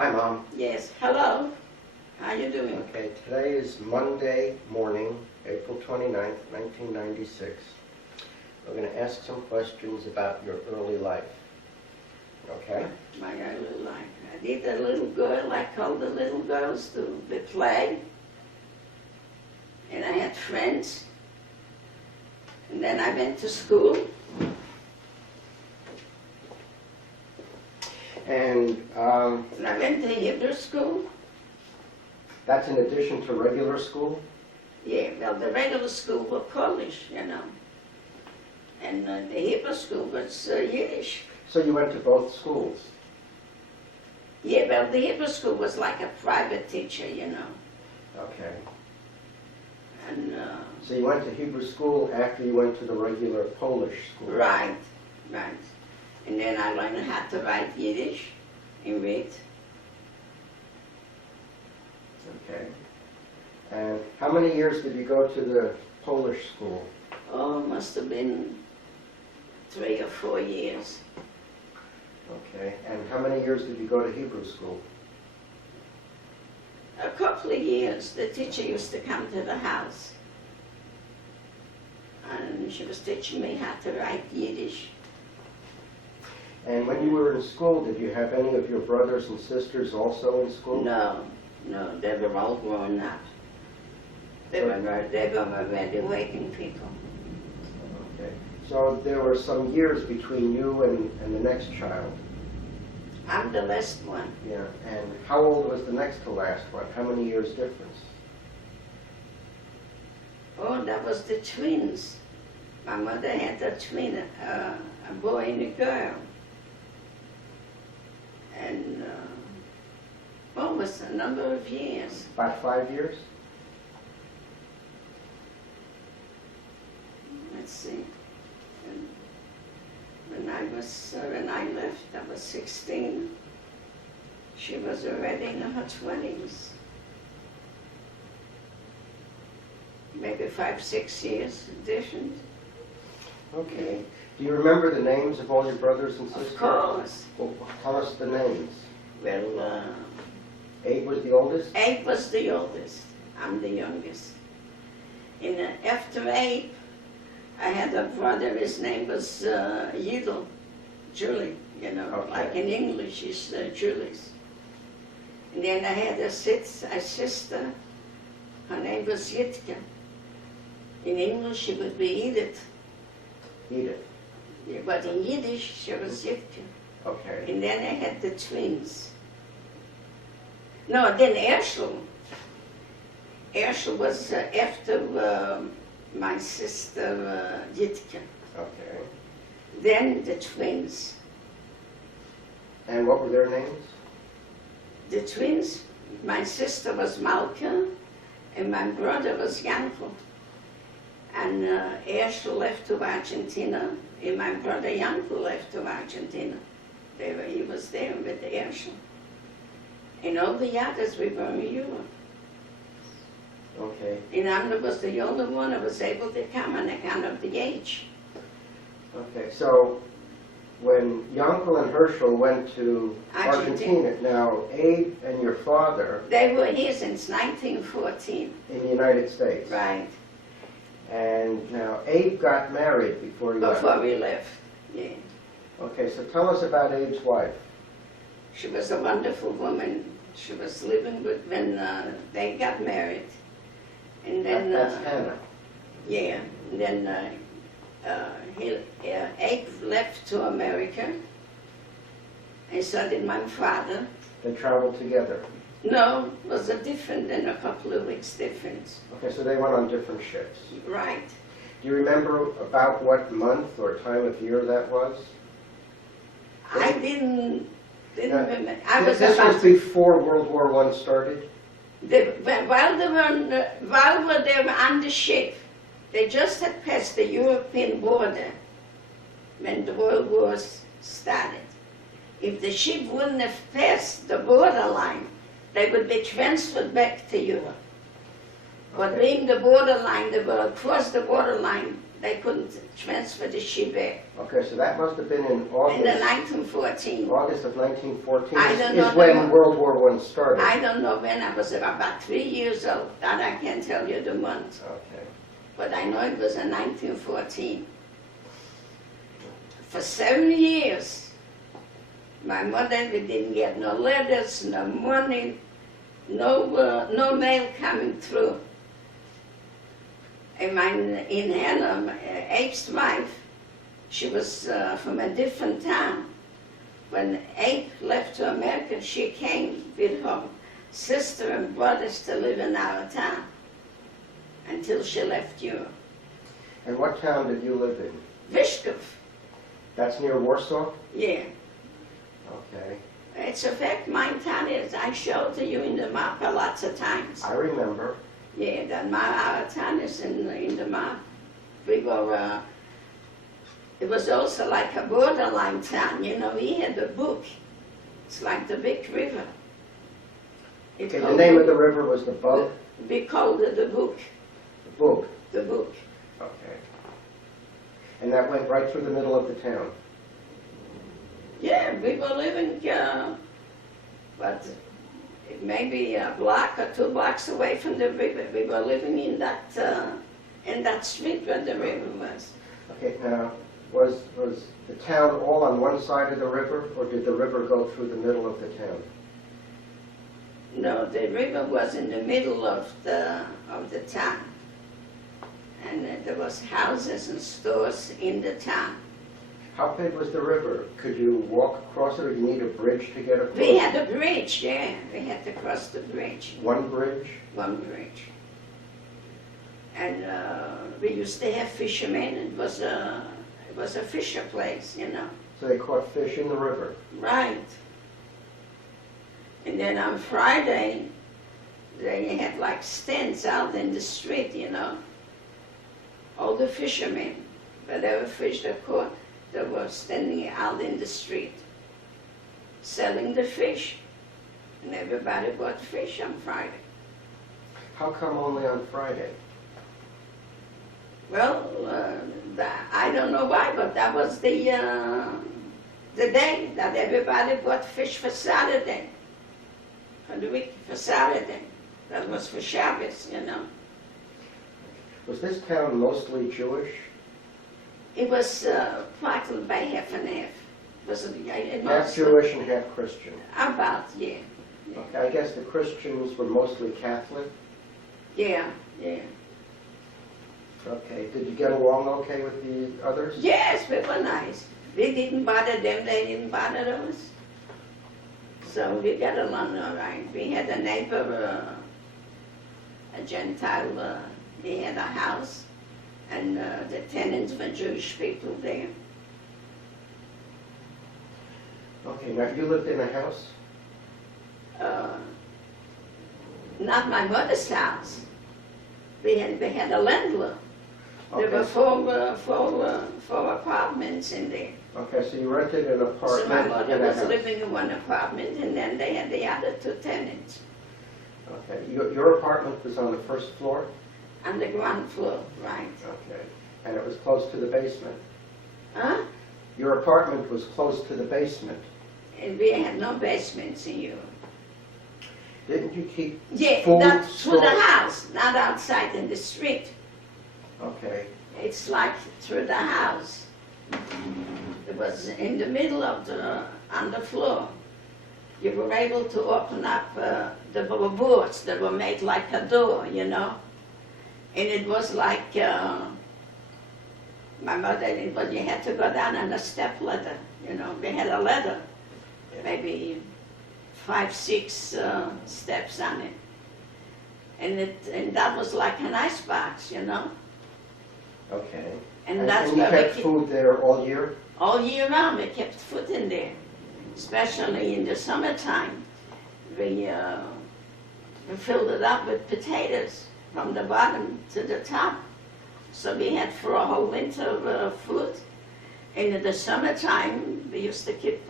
Hi, Mom. Yes, hello. How you doing? Okay, today is Monday morning, April 29th, 1996. We're going to ask some questions about your early life. Okay? My early life. I did a little girl like all the little girls do. They play. And I had friends. And then I went to school. And And I went to Hebrew school. that's in addition to regular school? Yeah, well, the regular school was Polish, you know. And the Hebrew school was Yiddish. So you went to both schools? Yeah, well, the Hebrew school was like a private teacher, you know. Okay. And So you went to Hebrew school after you went to the regular Polish school? right. And then I learned how to write Yiddish and read. Okay. And how many years did you go to the Polish school? Oh, must have been 3 or 4 years. Okay. And how many years did you go to Hebrew school? A couple of years. The teacher used to come to the house. And she was teaching me how to write Yiddish. And when you were in school, did you have any of your brothers and sisters also in school? No, they were all grown up. They were already working people. Okay. So there were some years between you and the next child. I'm the last one. Yeah. And how old was the next to last one? How many years difference? Oh, that was the twins. My mother had a twin, a boy and a girl. And almost a number of years. About 5 years? Let's see. And when I left, I was 16. She was already in her 20s. Maybe 5, 6 years different. Okay. Do you remember the names of all your brothers and sisters? Of course. Well, tell us the names. Well, Abe was the oldest? Abe was the oldest. I'm the youngest. And after Abe, I had a brother. His name was Yidel, Julie. You know, Okay. like in English, it's Julie's. And then I had a sister. Her name was Yitka. In English, it would be Edith. Edith. Yeah, but in Yiddish, she was Yitka. Okay. And then I had the twins. No, then Ershel. Ershel was after my sister Yitka. Okay. Then the twins. And what were their names? The twins, my sister was Malka, and my brother was Janko. And Ershel left to Argentina, and my brother Janko left to Argentina. He was there with Ershel. And all the others we were in Europe. Okay. And Anna was the only one who was able to come on account of the age. Okay. So when Yankel and Herschel went to Argentina, now Abe and your father... They were here since 1914. In the United States. Right. And now Abe got married before he left. Before we left, yeah. Okay, so tell us about Abe's wife. She was a wonderful woman. She was living with when they got married. And then... That's Hannah. Yeah. And then Abe left to America. And so did my father. They traveled together. No, it was a a couple of weeks difference. Okay, so they went on different ships. Right. Do you remember about what month or time of year that was? I didn't remember. This was before World War I started? While they were on the ship, they just had passed the European border when the World War started. If the ship wouldn't have passed the borderline, they would be transferred back to Europe. But being the borderline, they were across the borderline they couldn't transfer the ship back. Okay, so that must have been in In the August. 1914. August of 1914 I don't know is when the month. World War I started. I don't know when. I was about 3 years old. That I can't tell you the month. Okay. But I know it was in 1914. For 7 years, my mother, we didn't get no letters, no money, no mail coming through. And in Hannah, my Abe's wife, she was from a different town. When Abe left to America, she came with her sister and brothers to live in our town until she left Europe. And what town did you live in? Vyshkov, That's near Warsaw? yeah. Okay. It's a fact, my town is. I showed to you in the map lots of times. I remember. Yeah, our town is in the map. We were, it was also like a borderline town. You know, we had a book. It's like the big river. Okay, the name of the river was the Bug? We called it the book. The Bug. The book. Okay. And that went right through the middle of the town? Yeah, we were living, but maybe a block or 2 blocks away from the river. We were living in that street where the river was. Okay, now, was the town all on one side of the river, or did the river go through the middle of the town? No, the river was in the middle of the town. And there was houses and stores in the town. How big was the river? Could you walk across it, or you need a bridge to get across? We had a bridge, yeah. We had to cross the bridge. One bridge? One bridge. And we used to have fishermen. It was a fisher place, you know. So they caught fish in the river? Right. And then on Friday, they had like stands out in the street, you know. All the fishermen, whatever fish they caught, they were standing out in the street, selling the fish. And everybody bought fish on Friday. How come only on Friday? Well, I don't know why, but that was the day that everybody bought fish for Saturday, for the week, for Saturday. That was for Shabbos, you know. Was this town mostly Jewish? It was practically by half and half. It Half was Jewish and half Christian. about, yeah. Okay, I guess the Christians were mostly Catholic. Yeah, yeah. Okay, did you get along okay with the others? Yes, we were nice. We didn't bother them, they didn't bother us. So we got along all right. We had a neighbor, a Gentile, he had a house, and the tenants were Jewish people there. Okay, now you lived in a house? Not my mother's house. We had a landlord. There Okay. were four apartments in there. Okay, so you rented an apartment So my mother in a was house. living in one apartment, and then they had the other 2 tenants Okay, your apartment was on the first floor? on the ground floor, right? Okay, and it was close to the basement? Huh? Your apartment was close to the basement? And we had no basements in Europe. Didn't you keep Yeah, food that's through the stored? house, not outside in the street. Okay, It's like through the house. It was in the middle of on the floor. You were able to open up the boards that were made like a door, you know. And it was like, my mother, but you had to go down on a step ladder, you know. We had a ladder, maybe 5, 6 steps on it. And that was like an icebox, you know. okay. And that's you where kept we food there all year? all year round, we kept food in there, especially in the summertime. We filled it up with potatoes from the bottom to the top. So we had for a whole winter food. And in the summertime, we used to keep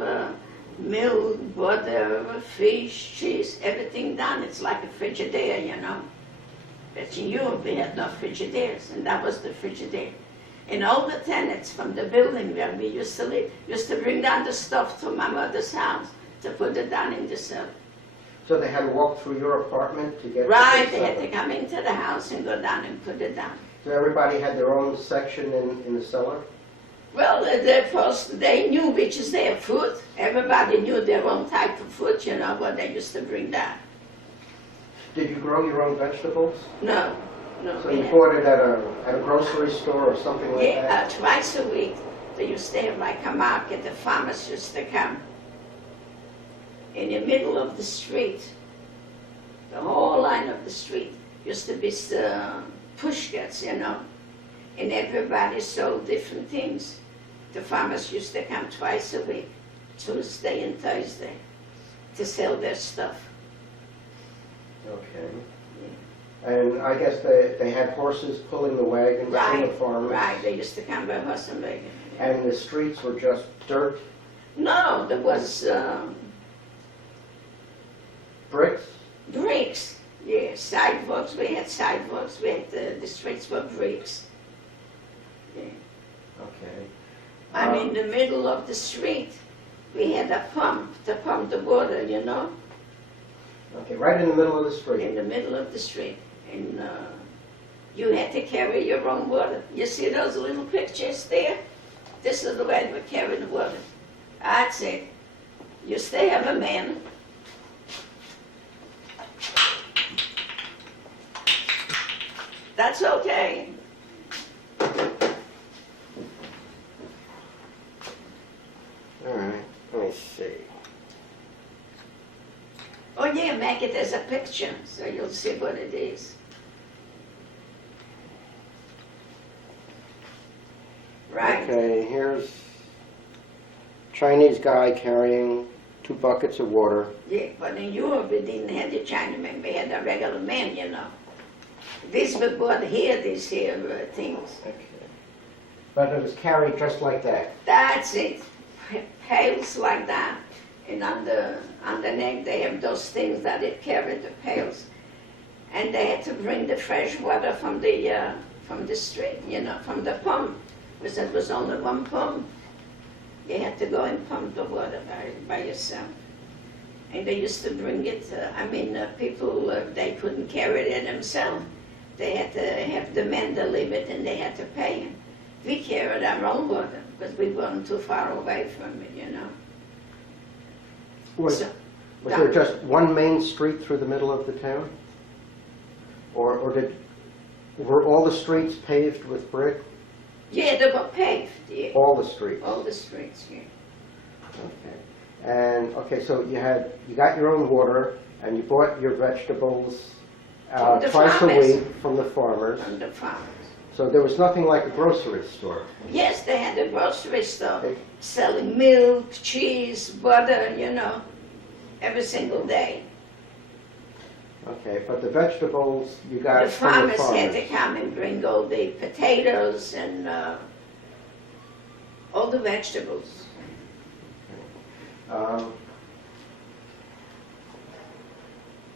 milk, butter, fish, cheese, everything done. It's like a Frigidaire, you know. But in Europe, we had no Frigidaires, and that was the Frigidaire. And all the tenants from the building where we used to live used to bring down the stuff to my mother's house to put it down in the cellar. So they had to walk through your apartment to get Right, to they the had to cellar? come into the house and go down and put it down. So everybody had their own section in the cellar? Well, they knew which is their food. Everybody knew their own type of food, you know, what they used to bring down. Did you grow your own vegetables? No, So we you had- bought it at a grocery store or something like Yeah, that? twice a week, they used to have like a market, the farmers used to come. In the middle of the street, the whole line of the street used to be push carts, you know, and everybody sold different things. The farmers used to come twice a week, Tuesday and Thursday, to sell their stuff. Okay. And I guess they had horses pulling the wagons from the Right, farmers? right, they used to come by horse and wagon. And the streets were just dirt, No, there was bricks? bricks. Yeah, sidewalks, we had sidewalks, we had the streets were bricks. Yeah. Okay. And in the middle of the street, we had a pump to pump the water, you know, Okay, right in the middle of the street? in the middle of the street. And you had to carry your own water. You see those little pictures there? This is the way we carry the water. That's it. You stay have a man. That's okay. All right, let me see. Oh yeah, make it as a picture so you'll see what it is. Right. Okay, here's Chinese guy carrying 2 buckets of water. Yeah, but in Europe we didn't have the Chinaman, we had a regular man, you know. This we bought here, these here things. Okay. But it was carried just like that? That's it. Pails like that. And on the neck they have those things that it carried the pails. And they had to bring the fresh water from the street, you know, from the pump. Because it was only one pump. You had to go and pump the water by yourself. And they used to bring it, people, they couldn't carry it themselves. They had to have the men deliver it and they had to pay him. We carried our own water because we weren't too far away from it, you know. Was So- there just one main street through the middle of the town? Or were all the streets paved with brick? Yeah, they were paved, yeah. All the streets? All the streets, yeah. Okay. And, okay, so you got your own water and you bought your vegetables From the twice a farmers. week from the farmers. From the farmers. So there was nothing like a grocery store. Yes, they had a grocery store selling milk, cheese, butter, you know, every single day. Okay, but the vegetables you got The from the farmers had to farmers. come and bring all the potatoes and all the vegetables.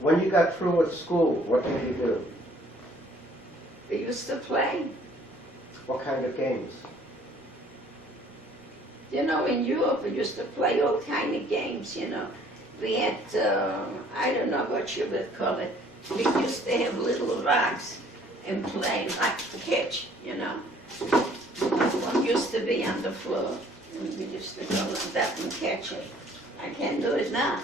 When you got through with school, what did you do? We used to play. What kind of games? You know, in Europe, we used to play all kind of games, you know. We had, I don't know what you would call it. We used to have little rocks and play like catch, you know. One used to be on the floor, and we used to go like that and catch it. I can't do it now.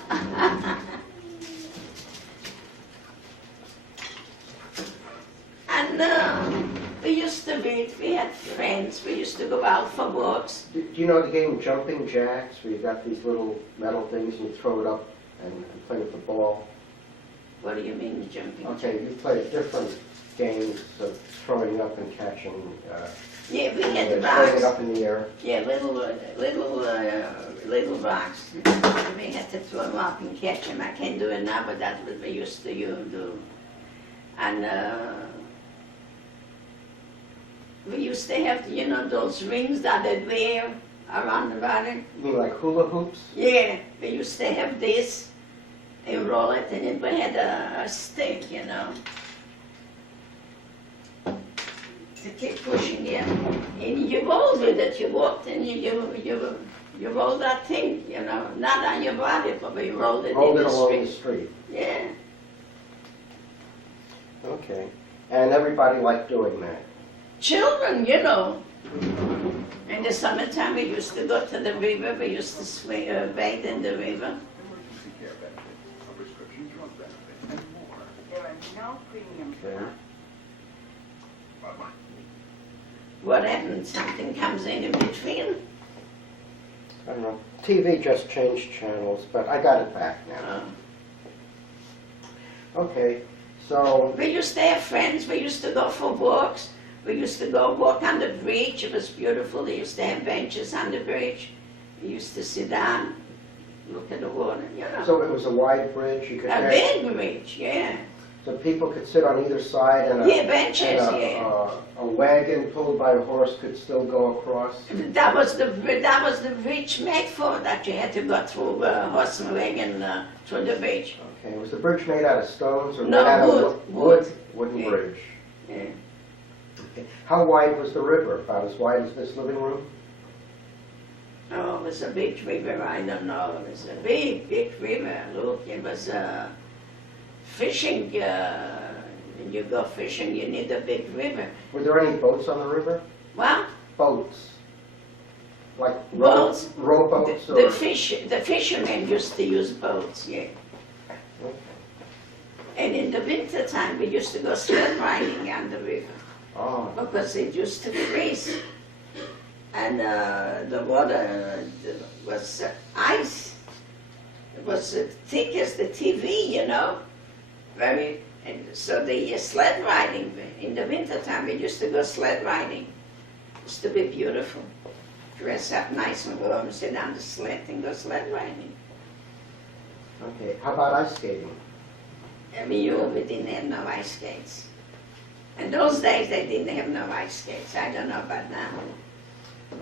And we used to meet, we had friends, we used to go out for walks. Do you know the game Jumping Jacks, where you got these little metal things and you throw it up and play with the ball? What do you mean jumping? Okay, you played different games of throwing up and catching, Yeah, we had throwing it rocks. up in the air. Yeah, little rocks. We had to throw them up and catch them. I can't do it now, but that's what we used to do. And we used to have, you know, those rings that they wear around the body. You mean like hula hoops? Yeah, we used to have this and roll it, and it had a stick, you know. to keep pushing in. And you rolled with it, you walked and you rolled that thing, you know, not on your body, but you rolled it Rolled in it the along street. the street. Yeah. Okay. And everybody liked doing that. Children, you know. In the summertime, we used to go to the river, we used to swim, bathe in the river. Emergency care benefits, a prescription drug benefit, and more. There are no premiums. Okay. Bye-bye. What happens? Something comes in between. I don't know. TV just changed channels, but I got it back now. Okay. So, We used to have friends, we used to go for walks. We used to go walk on the bridge, it was beautiful. They used to have benches on the bridge. We used to sit down, look at the water, you know. so it was a wide bridge. You could A big bridge, yeah. so people could sit on either side, and Yeah, benches, and yeah. a wagon pulled by a horse could still go across. That was the bridge made for, that you had to go through horse and wagon through the bridge. Okay. Was the bridge made out of stones or No, made out wood, of wood. Wooden Yeah. bridge. Yeah. Okay. How wide was the river? About as wide as this living room? Oh, it was a big river, I don't know. It was a big, big river. Look, it was fishing. When you go fishing, you need a big river. Were there any boats on the river? Well, Boats. Like Boats? rowboats the or? fishermen used to use boats, yeah. Okay. And in the winter time, we used to go sled riding on the river Oh, because it used to freeze. And the water was ice. It was thick as the TV, you know. Very, and so the sled riding, in the winter time, we used to go sled riding. It used to be beautiful. Dress up nice and warm, sit on the sled and go sled riding. okay. How about ice skating? We didn't have no ice skates. In those days, they didn't have no ice skates. I don't know about now.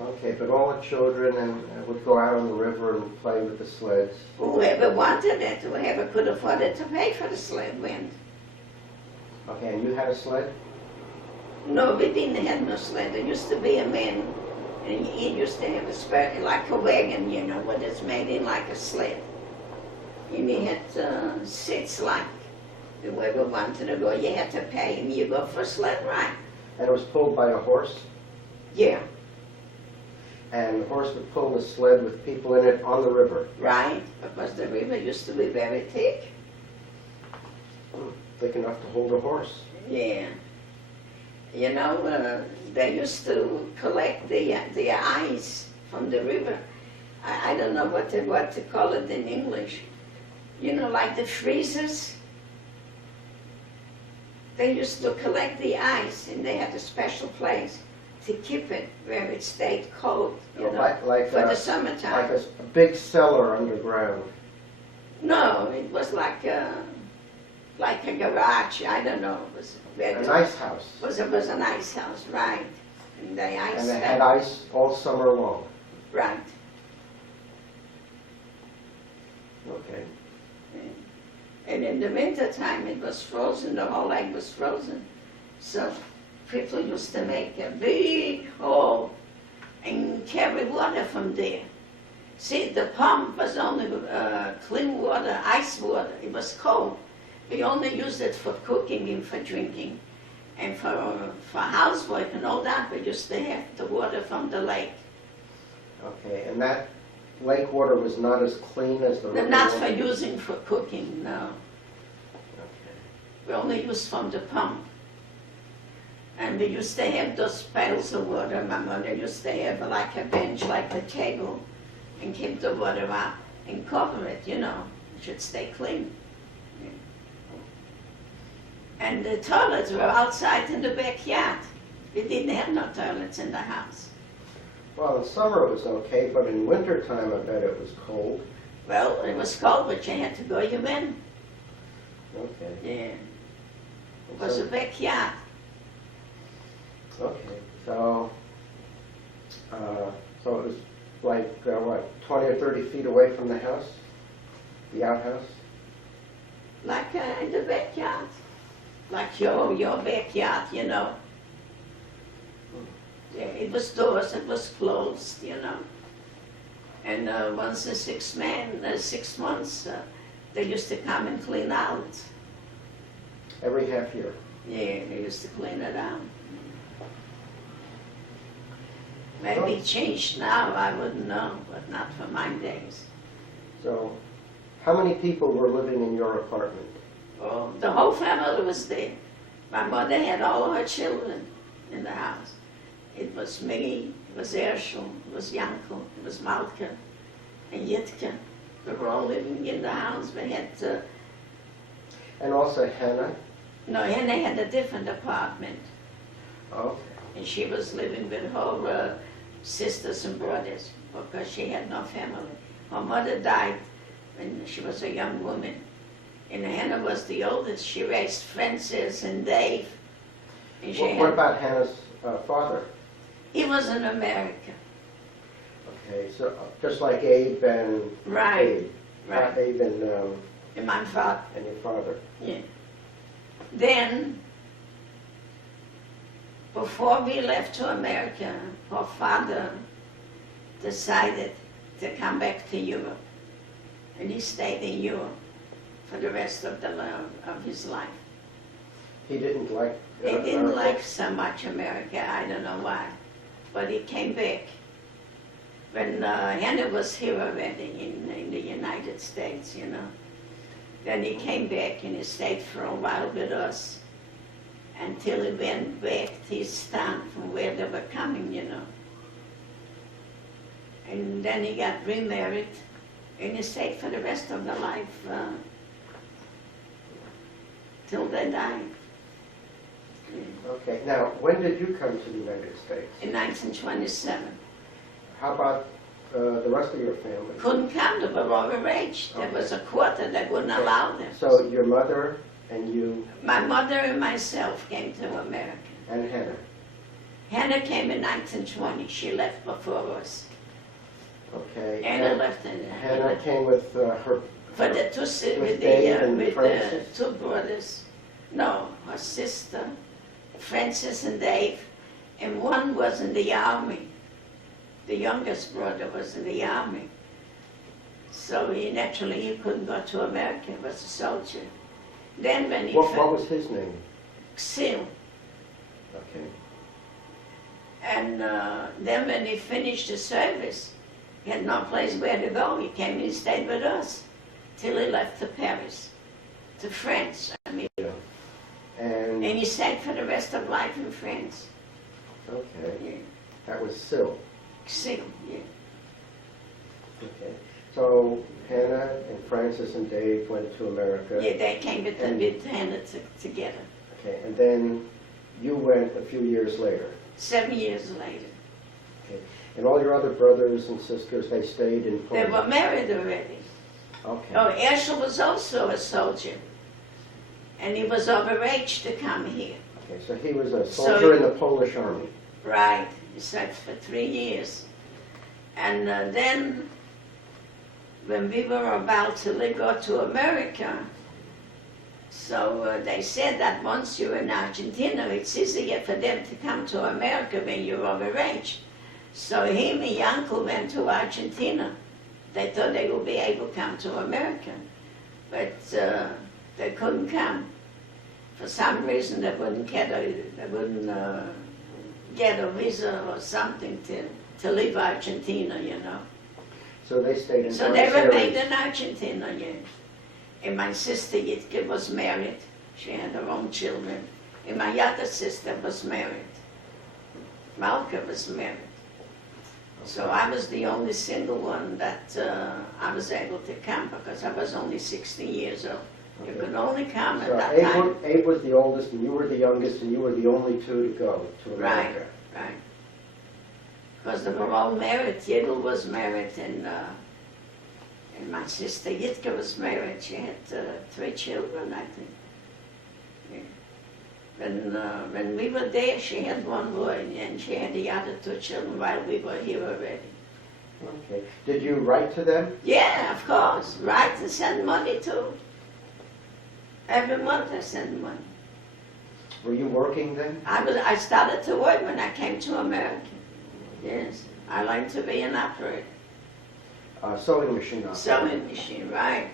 Okay, but all the children would go out on the river and play with the sleds. Whoever wanted it, whoever could afford it to pay for the sled went. Okay, and you had a sled? No, we didn't have no sled. There used to be a man, and he used to have a spur, like a wagon, you know, what is made in like a sled. And he had seats like whoever wanted to go, you had to pay, and you go for a sled ride. And it was pulled by a horse? Yeah, And the horse would pull the sled with people in it on the river. right, because the river used to be very thick. Thick enough to hold a horse. Yeah. You know, they used to collect the ice from the river. I don't know what to call it in English. You know, like the freezers. They used to collect the ice, and they had a special place to keep it where it stayed cold, you know, Like for the like summertime. a big cellar underground. No, it was like a garage. I don't know. It was A nice house. It was an ice house, right? And the ice. And it had ice all summer long. Right. Okay. And in the winter time, it was frozen. The whole lake was frozen. So people used to make a big hole and carry water from there. See, the pump was only clean water, ice water. It was cold. We only used it for cooking and for drinking. And for housework and all that, we used to have the water from the lake. Okay, and that lake water was not as clean as the river Not water? for using for cooking, no. Okay. We only used from the pump. And we used to have those pails of water. My mother used to have like a bench, like a table, and keep the water up and cover it, you know. It should stay clean. Yeah. And the toilets were outside in the backyard. We didn't have no toilets in the house. Well, in summer it was okay, but in winter time I bet it was cold. Well, it was cold, but you had to go you in. Okay. Yeah. It was a backyard. Okay, so it was like, what, 20 or 30 feet away from the house? The outhouse? Like in the backyard. Like your backyard, you know. Yeah, it was doors, it was closed, you know. And once in 6 months, they used to come and clean out. Every half year. Yeah, they used to clean it out. Maybe it changed now, I wouldn't know, but not for my days. So, how many people were living in your apartment? Oh, the whole family was there. My mother had all her children in the house. It was me, it was Erschel, it was Yankel, it was Malka, and Yitka. We were all living in the house. We had, And also Hannah? no, Hannah had a different apartment, Okay. and she was living with her sisters and brothers because she had no family. Her mother died when she was a young woman, and Hannah was the oldest. She raised Francis and Dave. And she What about Hannah's father? He was in America. Okay, so just like Abe and Right, Abe. right. Abe and My father. your father. Yeah. Then, before we left to America, her father decided to come back to Europe. And he stayed in Europe for the rest of his life. He didn't like He didn't America? like so much America, I don't know why. But he came back. When Hannah was here already in the United States, you know. Then he came back and he stayed for a while with us until he went back to his town from where they were coming, you know. And then he got remarried and he stayed for the rest of their life till they died. Okay, now, when did you come to the United States? In 1927. How about the rest of your family? Couldn't come, they were overage. There was a quarter that wouldn't allow them. So your mother and you My mother and myself came to America. and Hannah. Hannah came in 1920. She left before us. Okay. Hannah and left in Hannah came with her. for the two With Dave and with the Francis? two brothers. No, her sister, Francis and Dave, and one was in the army. The youngest brother was in the army. So he couldn't go to America. He was a soldier. Then when he What was his name? Xil. Okay. And then when he finished the service, he had no place where to go. He came and he stayed with us till he left to Paris, to France. I mean, And and he stayed for the rest of life in France. okay, Yeah. that was Sil. Xil, yeah. Okay. So Hannah and Francis and Dave went to America. Yeah, they came with And- Hannah together. Okay, and then you went a few years later. 7 years later. Okay. And all your other brothers and sisters, they stayed in They Poland. were married already. Okay. Oh, Erschel was also a soldier. And he was overage to come here. Okay, so he was a So- soldier in the Polish army. Right, he served for 3 years. And then, when we were about to go to America, so they said that once you're in Argentina, it's easier for them to come to America when you're overage. So him and Yankel went to Argentina. They thought they would be able to come to America, but they couldn't come. For some reason, they wouldn't get a visa or something to leave Argentina, you know. So they stayed in So they Buenos remained Aires. in Argentina, yeah. And my sister Yitka was married. She had her own children. And my other sister was married. Malka was married. So I was the only single one that I was able to come because I was only 16 years old. You Okay. could only come at So that time. Abe was the oldest, and you were the youngest, and you were the only two to go to America. Right. Because they were all married. Yidl was married, and my sister Yitka was married. She had 3 children, I think. Yeah. When we were there, she had 1 boy, and she had the other 2 children while we were here already. Okay. Did you write to them? Yeah, of course. Write and send money too. Every month I send money. Were you working then? I started to work when I came to America. Yes, I learned to be an operator. Sewing machine operator. Sewing machine, right.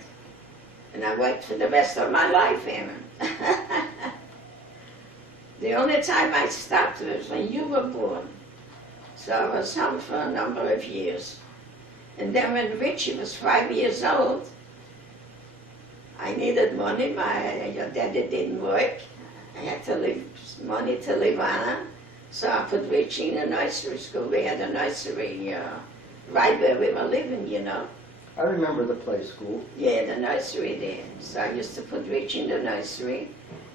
And I worked for the rest of my life, Aaron. The only time I stopped was when you were born. So I was home for a number of years. And then when Richie was 5 years old, I needed money. Your daddy didn't work. I had to leave money to live on. So I put Richie in a nursery school. We had a nursery right where we were living, you know. I remember the play school. Yeah, the nursery there. So I used to put Richie in the nursery.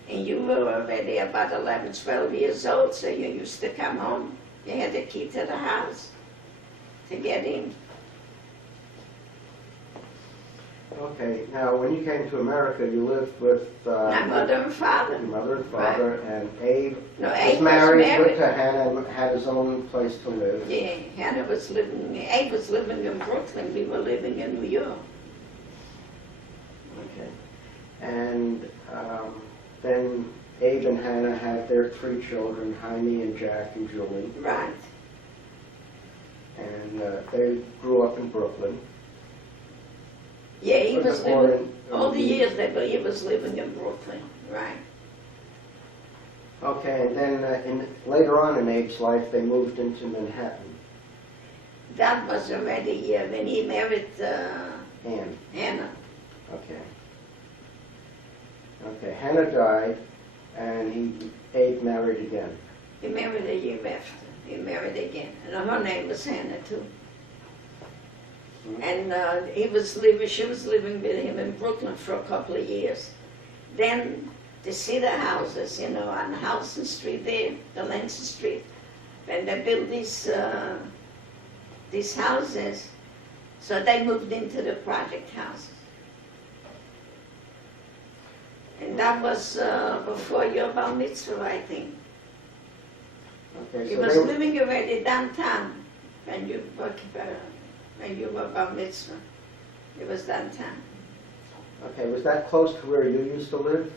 And you were already about 11, 12 years old, so you used to come home. You had the key to the house to get in. Okay, now when you came to America, you lived with My mother and father. your mother and father, and Abe No, was Abe married, was went married. to Hannah, and had his own place to live. Yeah, Hannah was living, Abe was living in Brooklyn. We were living in New York. Okay. And then Abe and Hannah had their 3 children, Jaime and Jack and Julie, Right. and they grew up in Brooklyn. Yeah, he was Or living, all the years that he was living in Brooklyn. Right. Okay, and then later on in Abe's life, they moved into Manhattan. That was already when he married Anne. Hannah. Okay. Okay, Hannah died, and Abe married again. He married a year after. He married again. And her name was Hannah, too. And she was living with him in Brooklyn for a couple of years. Then to see the houses, you know, on Houston Street there, the Lansing Street, when they built these houses, so they moved into the project houses. And that was before your bar mitzvah, I think. Okay, He so was they, living already downtown when you were bar mitzvah. It was downtown. okay, was that close to where you used to live?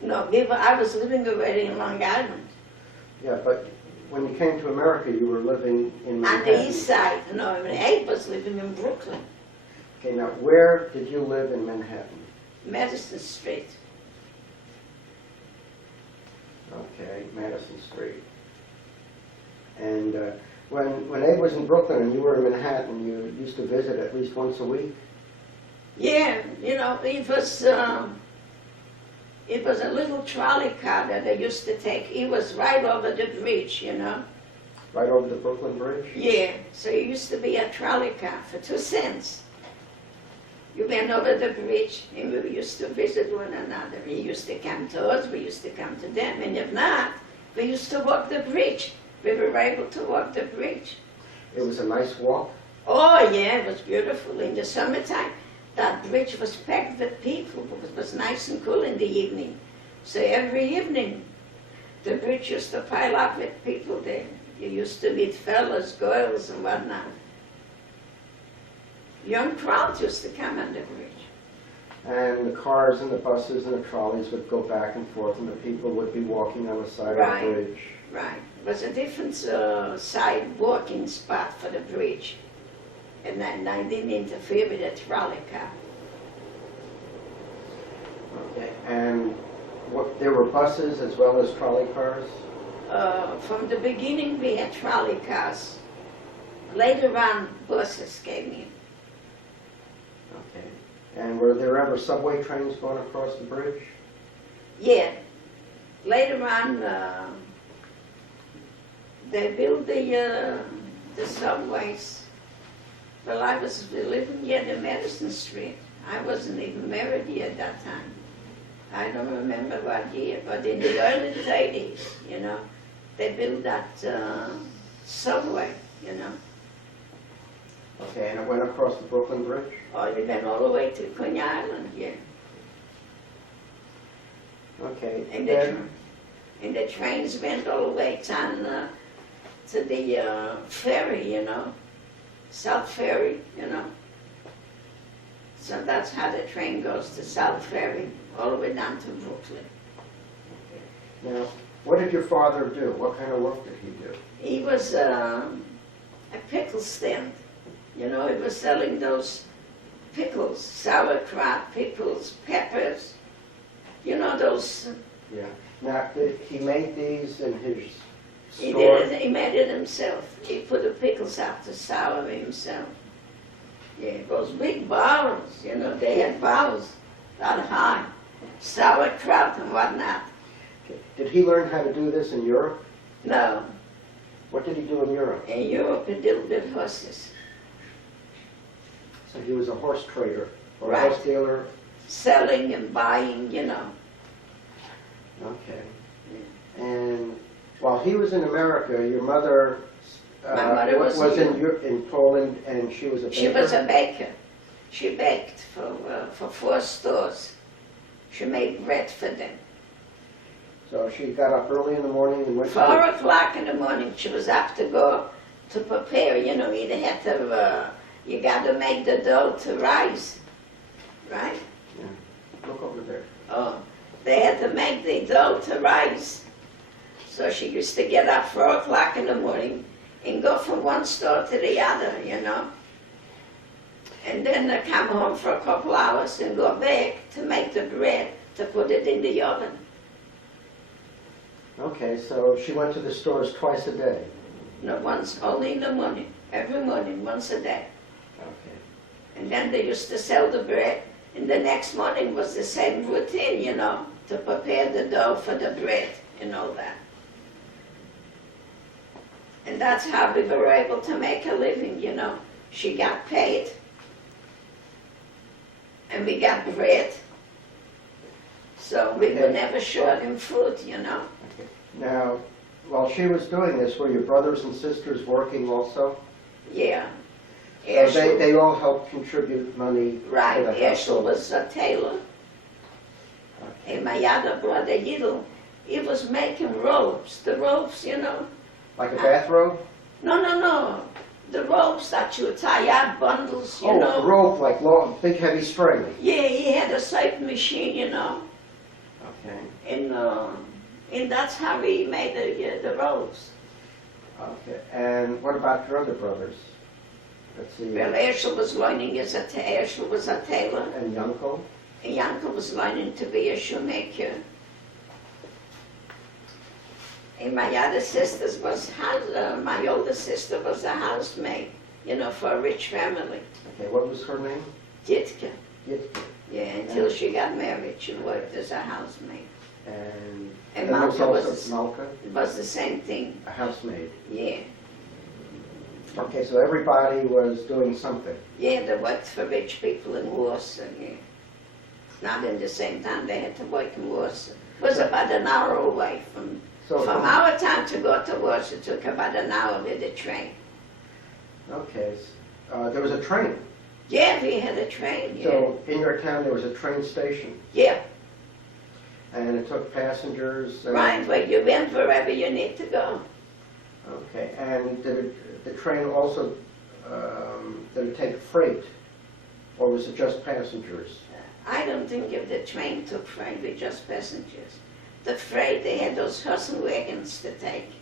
No, I was living already in Long Island. Yeah, but when you came to America, you were living in On Manhattan. the east side. No, I mean, Abe was living in Brooklyn, Okay, now where did you live in Manhattan? Madison Street. Okay, Madison Street. And when Abe was in Brooklyn and you were in Manhattan, you used to visit at least once a week? Yeah, you know, it was a little trolley car that they used to take. It was right over the bridge, you know. Right over the Brooklyn Bridge? Yeah, so it used to be a trolley car for 2 cents. You went over the bridge and we used to visit one another. He used to come to us, we used to come to them. And if not, we used to walk the bridge. We were able to walk the bridge. It was a nice walk? Oh yeah, it was beautiful in the summertime. That bridge was packed with people. It was nice and cool in the evening. So every evening, the bridge used to pile up with people there. You used to meet fellas, girls, and whatnot. Young crowds used to come on the bridge. And the cars and the buses and the trolleys would go back and forth, and the people would be walking on the side Right. of the bridge. Right. It was a different side walking spot for the bridge. And I didn't interfere with the trolley car. Okay, and there were buses as well as trolley cars? From the beginning, we had trolley cars. Later on, buses came in. Okay. And were there ever subway trains going across the bridge? Yeah. Later on, they built the subways. Well, I was living here in Madison Street. I wasn't even married yet at that time. I don't remember what year, but in the early 30s, you know, they built that subway, you know. Okay, and it went across the Brooklyn Bridge? Or it went all the way to Coney Island, yeah. Okay, And then, the trains went all the way down to the ferry, you know, South Ferry, you know. So that's how the train goes to South Ferry, all the way down to Brooklyn. Now, what did your father do? What kind of work did he do? He was a pickle stand. You know, he was selling those pickles, sauerkraut, pickles, peppers. You know, those... Yeah. Now, did he make these in his He store? did it, he made it himself. He put the pickles out to sour himself. Yeah, those big barrels, you know, they had barrels that high. Sauerkraut and whatnot. Did he learn how to do this in Europe? No, What did he do in Europe? in Europe he dealt with horses. So he was a horse trader or a Right. horse dealer? Selling and buying, you know. Okay. And while he was in America, your mother, My mother was in Poland, and she was a baker? She was a baker. She baked for 4 stores. She made bread for them. So she got up early in the morning and went 4 o'clock in the morning, she was up to go to prepare. You know, you had to, you got to make the dough to rise, right? Look over there. Oh, they had to make the dough to rise. So she used to get up 4 o'clock in the morning and go from one store to the other, you know. And then come home for a couple hours and go back to make the bread, to put it in the oven. Okay, so she went to the stores twice a day. No, once, only in the morning, every morning, once a day. Okay. And then they used to sell the bread, and the next morning was the same routine, you know, to prepare the dough for the bread and all that. And that's how we were able to make a living, you know. She got paid, and we got bread, so we were never short in food, you know. Now, while she was doing this, were your brothers and sisters working also? Yeah. So Herschel, they all helped contribute money right, to the Herschel household? was a tailor, and my other brother, Yidel, he was making robes, the robes, you know. Like a bathrobe? No. The ropes that you tie up, bundles, you Oh, know. a rope, like long, big heavy string. Yeah, he had a certain machine, you know. Okay. And that's how we made the ropes. Okay. And what about your other brothers? Let's see. Well, Herschel was learning Herschel was a tailor, And Yanko? and Janko was learning to be a shoemaker. And my other sisters my older sister was a housemaid, you know, for a rich family. Okay, what was her name? Jitka. Yitka. Yeah, until she got married, she worked as a housemaid. And And there was Malka also was, Malka, it was the same thing, a housemaid. yeah. Okay, so everybody was doing something. Yeah, they worked for rich people in Warsaw, yeah. Not in the same time, they had to work in Warsaw. It was about an hour away from our town to go to Warsaw. It took about an hour with the train. Okay, there was a train. Yeah, we had a train, yeah. So in your town there was a train station, Yeah, and it took passengers. And, right, where you went wherever you need to go. Okay, and did the train also did it take freight, or was it just passengers? I don't think if the train took freight with just passengers. The freight, they had those horse and wagons to take.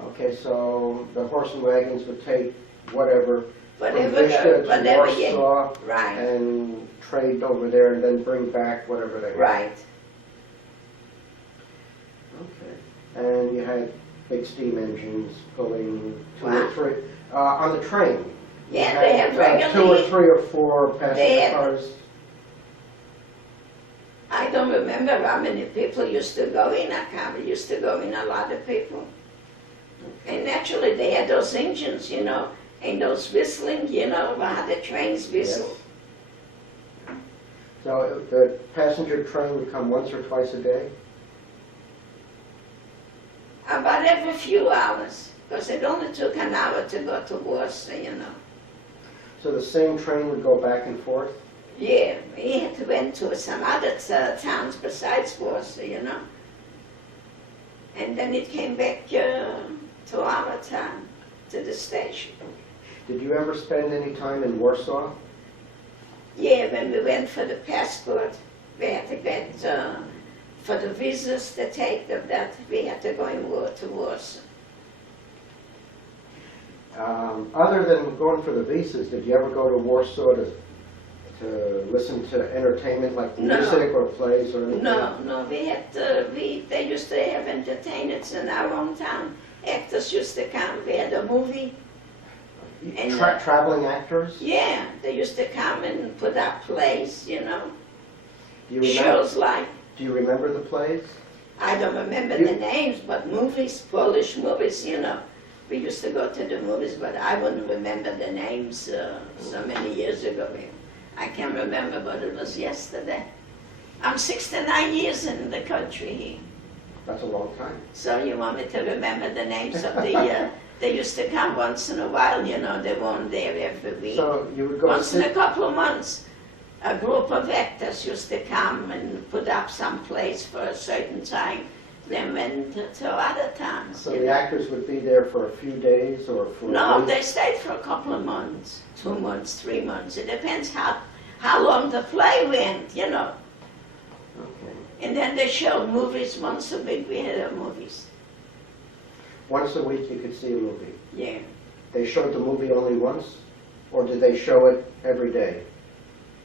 Okay, so the horse and wagons would take whatever from Whatever, Vista to whatever you, Warsaw right, and trade over there and then bring back whatever they got. right. Okay, and you had big steam engines pulling two Wow. or three on the train. You Yeah, they had 2 or regularly, 3 or 4 They passenger had- cars. I don't remember how many people used to go in a car. We used to go in a lot of people. And naturally, they had those engines, you know, and those whistling, you know, how the trains whistle. So the passenger train would come once or twice a day? About every few hours, because it only took an hour to go to Warsaw, you know. So the same train would go back and forth? Yeah, we had to went to some other towns besides Warsaw, you know. And then it came back to our town, to the station. Did you ever spend any time in Warsaw? Yeah, when we went for the passport, we had to get for the visas to take them, that we had to go to Warsaw. Other than going for the visas, did you ever go to Warsaw to listen to entertainment like No. music or plays or anything? No, they used to have entertainers in our own town. Actors used to come, we had a movie. And, Traveling actors? Yeah, they used to come and put up plays, you know, Do you remember, shows like, do you remember the plays? I don't remember the names, but movies, Polish movies, you know. We used to go to the movies, but I wouldn't remember the names so many years ago. I can't remember, but it was yesterday. I'm 69 years in the country here. That's a long time. So you want me to remember the names of the, they used to come once in a while, you know, they weren't there every week. So you would go Once in sit, a couple of months, a group of actors used to come and put up some place for a certain time. Then went to other towns. so you the know. actors would be there for a few days or for a No, week? they stayed for a couple of months, 2 months, 3 months. It depends how long the play went, you know. Okay. And then they showed movies once a week. We had movies. Once a week you could see a movie. Yeah. They showed the movie only once? Or did they show it every day?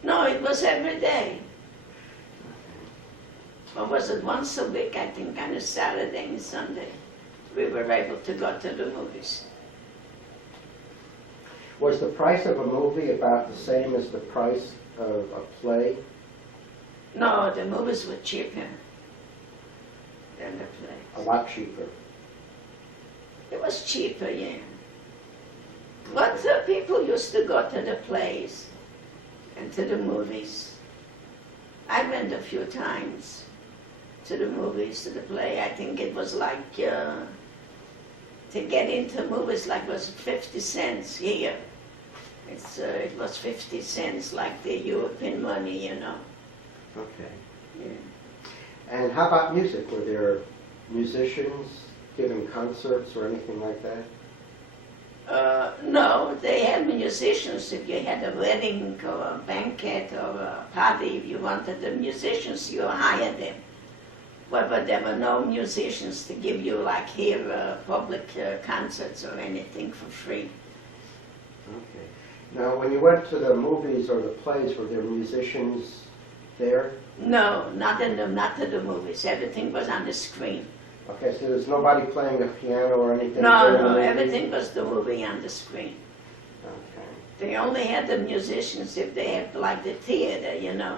No, it was every day. Or was it once a week, I think, on a Saturday and Sunday? We were able to go to the movies. Was the price of a movie about the same as the price of a play? No, the movies were cheaper than the A plays. lot cheaper. It was cheaper, yeah. But people used to go to the plays and to the movies. I went a few times to the movies, to the play. I think it was like, to get into movies like was 50 cents here. It was 50 cents like the European money, you know. Okay. Yeah. And how about music? Were there musicians giving concerts or anything like that? No, they had musicians. If you had a wedding or a banquet or a party, if you wanted the musicians, you hired them. But there were no musicians to give you, like here, public concerts or anything for free. Okay. Now, when you went to the movies or the plays, were there musicians there? No, not to the movies. Everything was on the screen. Okay, so there's nobody playing a piano or anything? No, during the no, movie? everything was the movie on the screen. Okay. They only had the musicians if they had like the theater, you know,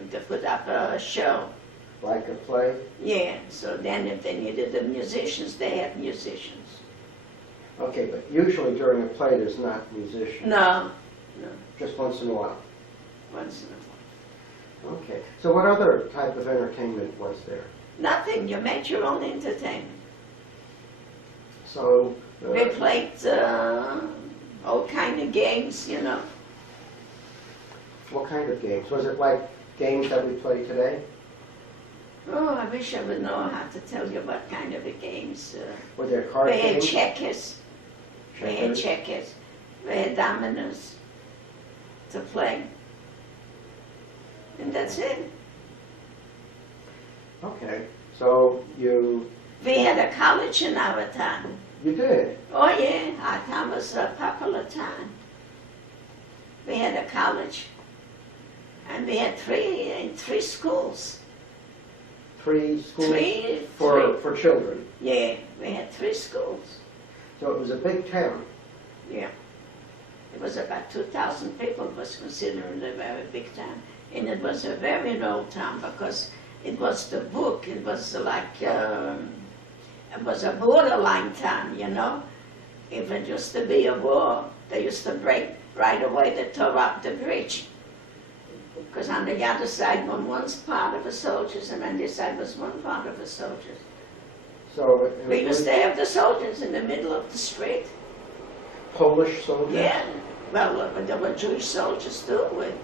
if they put up a show. Like a play? Yeah, so then if they needed the musicians, they had musicians. Okay, but usually during a play there's not musicians? No, Just once in a while? once in a while. Okay. So what other type of entertainment was there? Nothing, you made your own entertainment. So... They played all kind of games, you know. what kind of games? Was it like games that we play today? Oh, I wish I would know how to tell you what kind of games. Were there card We had games? checkers. We had Checkers? checkers. We had dominoes to play. And that's it. Okay. So you We had a college in our town. did? Oh yeah, our town was a popular town. We had a college. And we had three schools. 3 schools Three. for children? Yeah, we had 3 schools. So it was a big town. Yeah. It was about 2,000 people. It was considered a very big town. And it was a very old town because it was the book. It was like, it was a borderline town, you know. If it used to be a war, they used to break right away. They tore up the bridge. Because on the other side was one part of the soldiers and on this side was one part of the soldiers. So it We was used to have the soldiers in the middle of the street. Polish soldiers? Yeah, well, there were Jewish soldiers too, with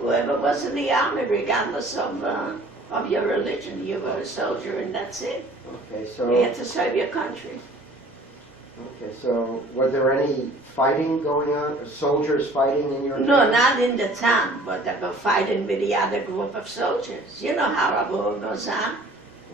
whoever was in the army, regardless of your religion. You were a soldier and that's it. Okay, so... You had to serve your country. Okay, so were there any fighting going on? Soldiers fighting in your No, town? not in the town, but they were fighting with the other group of soldiers. You know how a war goes on.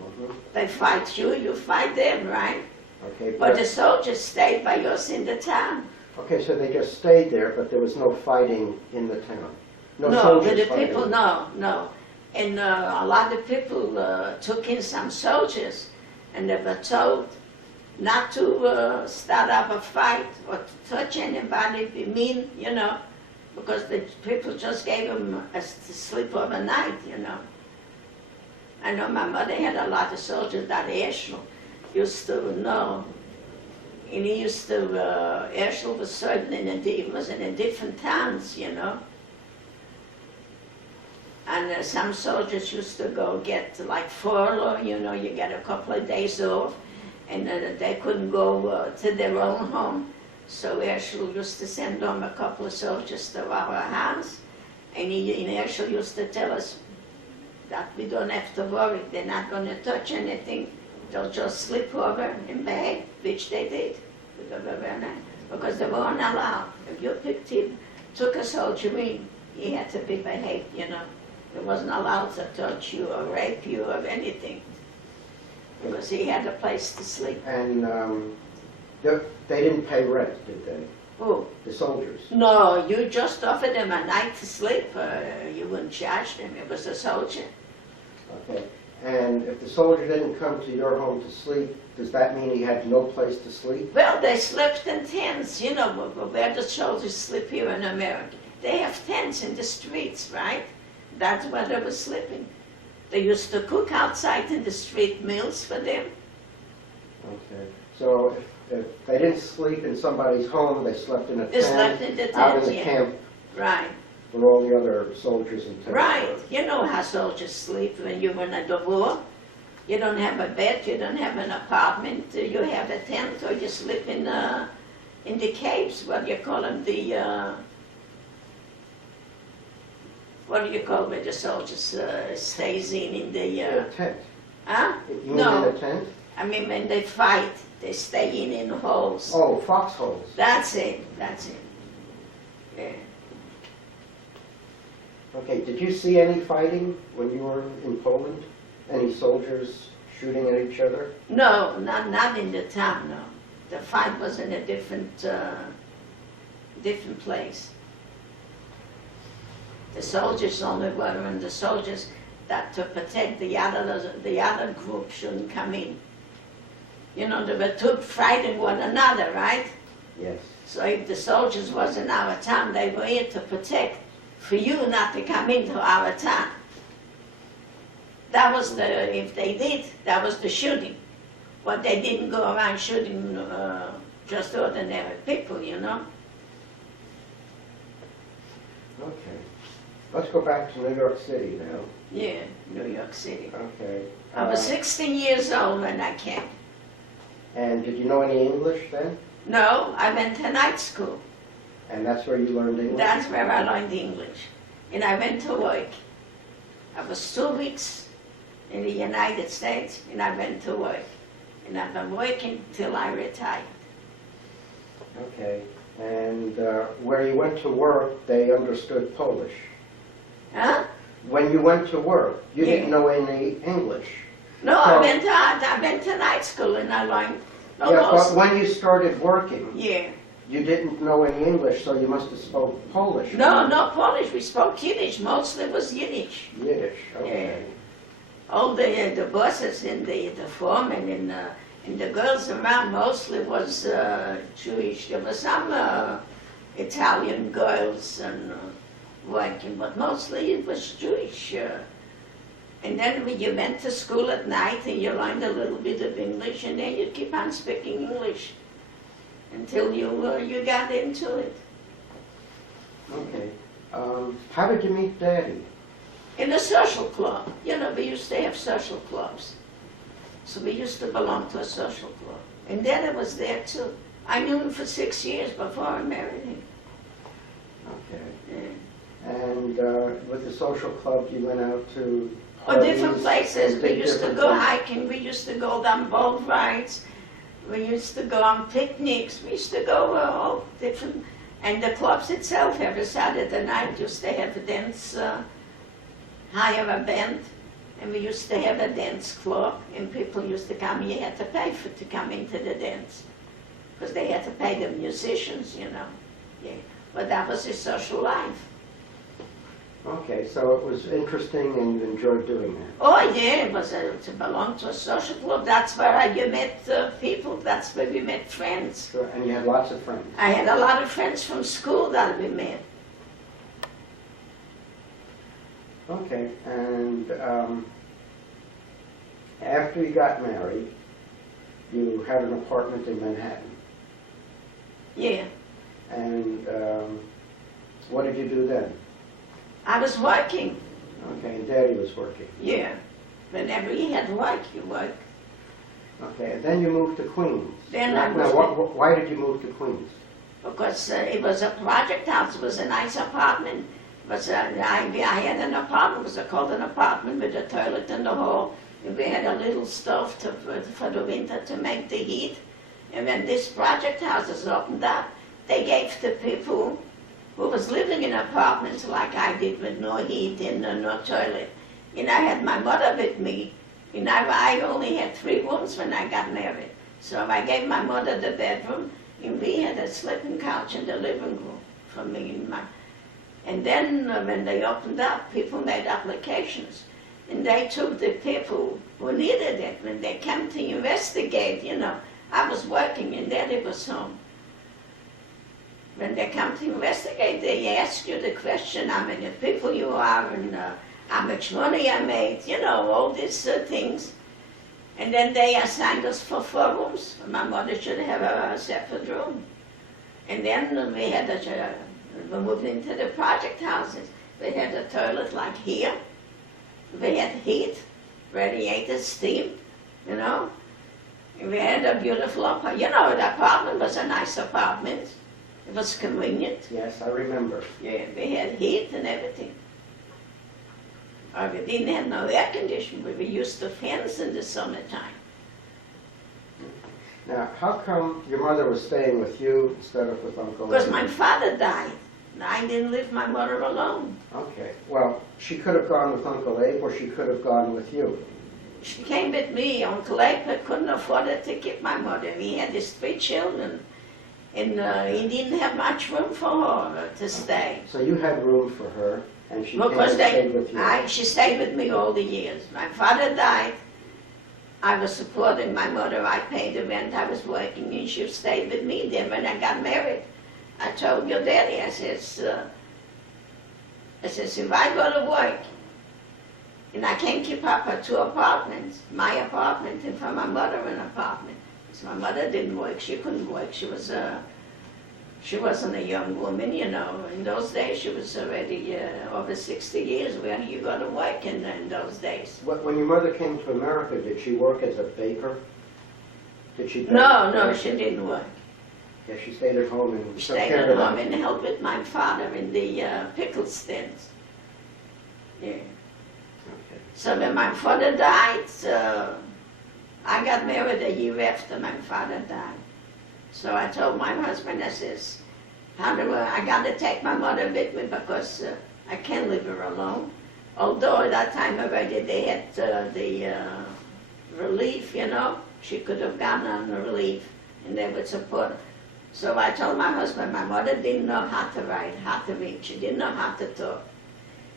Mhm. They fight you, you fight them, right? Okay, But the soldiers stayed by us in the town. okay, so they just stayed there, but there was no fighting in the town? No, soldiers with the fighting? people, no. And a lot of people took in some soldiers, and they were told not to start up a fight or to touch anybody, be mean, because the people just gave them to sleep overnight, I know my mother had a lot of soldiers that Herschel used to know. And he used to, Herschel was serving he was in different towns, And some soldiers used to go get like furlough, you get a couple of days off, and they couldn't go to their own home. So Herschel used to send them a couple of soldiers to our house, and Herschel used to tell us that we don't have to worry, they're not going to touch anything, they'll just slip over in bed, which they did. Because they weren't allowed. If you took a soldier in, he had to be behaved, He wasn't allowed to touch you or rape you or anything. Because he had a place to sleep. And they didn't pay rent, did they? Who? The soldiers? No, you just offered him a night to sleep. You wouldn't charge them. It was a soldier. Okay. And if the soldier didn't come to your home to sleep, does that mean he had no place to sleep? Well, they slept in tents, where the soldiers sleep here in America. They have tents in the streets, right? That's where they were sleeping. They used to cook outside in the street meals for them. Okay. So if they didn't sleep in somebody's home, they slept in a tent. They slept in the out in tents, the yeah. camp Right. with all the other soldiers in town. Right. You know how soldiers sleep when you're in a war. You don't have a bed, you don't have an apartment, you have a tent, or you sleep in the caves, what do you call them, what do you call where the soldiers stays in the... A tent. Huh? You mean No. in a tent? I mean when they fight, they stay in holes. Oh, foxholes. That's it. Yeah. Okay, did you see any fighting when you were in Poland? Any soldiers shooting at each other? No, not in the town, no. The fight was in a different place. The soldiers only were in the soldiers that to protect the other group shouldn't come in. They were two fighting one another, right? Yes. So if the soldiers was in our town, they were here to protect, for you not to come into our town. That was if they did, that was the shooting. But they didn't go around shooting just ordinary people, Okay. Let's go back to New York City now. Yeah, New York City. Okay. I was 16 years old when I came. And did you know any English then? No, I went to night school. And that's where you learned English? That's where I learned English. And I went to work. I was 2 weeks in the United States, and I went to work. And I've been working till I retired. Okay. And where you went to work, they understood Polish. Huh? When you went to work, you Yeah. didn't know any English. No, So- I went to night school, and I learned Yeah, but almost. when you started working, Yeah. you didn't know any English, so you must have spoke Polish. No Polish. We spoke Yiddish. Mostly was Yiddish. Yiddish, okay. All the bosses and the foremen and the girls around mostly was Jewish. There were some Italian girls and working, but mostly it was Jewish. And then when you went to school at night and you learned a little bit of English, and then you keep on speaking English until you got into it. Okay. How did you meet Daddy? In a social club. We used to have social clubs. So we used to belong to a social club. And Daddy was there too. I knew him for 6 years before I married him. Okay. Yeah. And with the social club, you went out to Or different parties places. and We did used to different go things? hiking. We used to go down boat rides. We used to go on picnics. We used to go all different. And the clubs itself every Saturday night used to have a dance, hire a band, And we used to have a dance club, and people used to come. You had to pay to come into the dance, because they had to pay the musicians, you know. Yeah. But that was his social life. Okay, so it was interesting and you enjoyed doing that. Oh yeah, it was to belong to a social club. That's where you met people. That's where we met friends. Sure, and you had lots of friends. I had a lot of friends from school that we met. Okay, and after you got married, you had an apartment in Manhattan. Yeah, And what did you do then? I was working. Okay, and Daddy was working. Yeah, whenever he had work, you work. Okay, and then you moved to Queens. Then now, I moved why did you move to Queens? Because it was a project house. It was a nice apartment. I had an apartment. It was called an apartment with a toilet in the hall. And we had a little stove for the winter to make the heat. And when this project house was opened up, they gave the people who was living in apartments like I did with no heat and no toilet. And I had my mother with me. And I only had 3 rooms when I got married. So I gave my mother the bedroom, and we had a sleeping couch in the living room for me and my. And then when they opened up, people made applications. And they took the people who needed it. When they came to investigate, you know, I was working and Daddy was home. When they come to investigate, they ask you the question, how many people you are and how much money I made, you know, all these things. And then they assigned us for 4 rooms. My mother should have a separate room. And then we had we moved into the project houses. We had a toilet like here. We had heat, radiator, steam, you know. And we had a beautiful apartment. You know, the apartment was a nice apartment. It was convenient. Yes, I remember. Yeah, we had heat and everything. We didn't have no air conditioning, but we used the fans in the summertime. Now, how come your mother was staying with you instead of with Uncle Because Abe? my father died. And I didn't leave my mother alone. Okay, well, she could have gone with Uncle Abe or she could have gone with you. She came with me. Uncle Abe couldn't afford to keep my mother. He had his 3 children. And he didn't have much room for her to stay. So you had room for her and she came Because and stayed with you. she stayed with me all the years. My father died. I was supporting my mother. I paid the rent. I was working, and she stayed with me. Then when I got married, I told your daddy, I says, if I go to work and I can't keep up her 2 apartments, my apartment and for my mother an apartment. So my mother didn't work. She couldn't work. She wasn't a young woman, you know. In those days, she was already over 60 years. Where you go to work in those days? When your mother came to America, did she work as a baker? Did she? No, she didn't work. Yeah, she stayed at home and She took stayed care at of home them. and helped with my father in the pickle stands. Yeah. Okay. So when my father died, I got married a year after my father died. So I told my husband, I says, I got to take my mother with me because I can't leave her alone. Although at that time already they had the relief, you know. She could have gone on the relief and they would support her. So I told my husband, my mother didn't know how to write, how to read. She didn't know how to talk.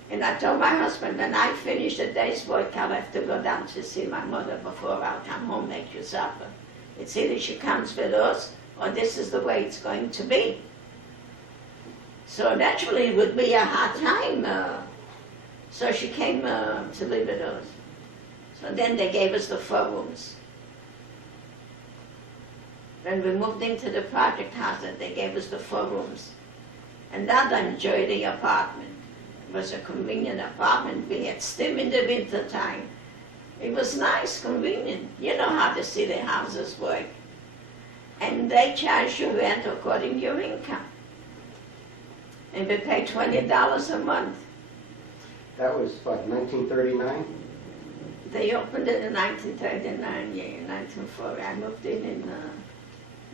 And I told my husband, when I finish the day's work, I'll have to go down to see my mother before I'll come home, make you supper. It's either she comes with us, or this is the way it's going to be. So naturally it would be a hard time. So she came to live with us. So then they gave us the 4 rooms. When we moved into the project house, they gave us the 4 rooms. And that I enjoyed the apartment. It was a convenient apartment. We had steam in the winter time. It was nice, convenient. You know how the city houses work. And they charge you rent according to your income. And we pay $20 a month. That was, what, 1939? They opened it in 1939, yeah, in 1940. I moved in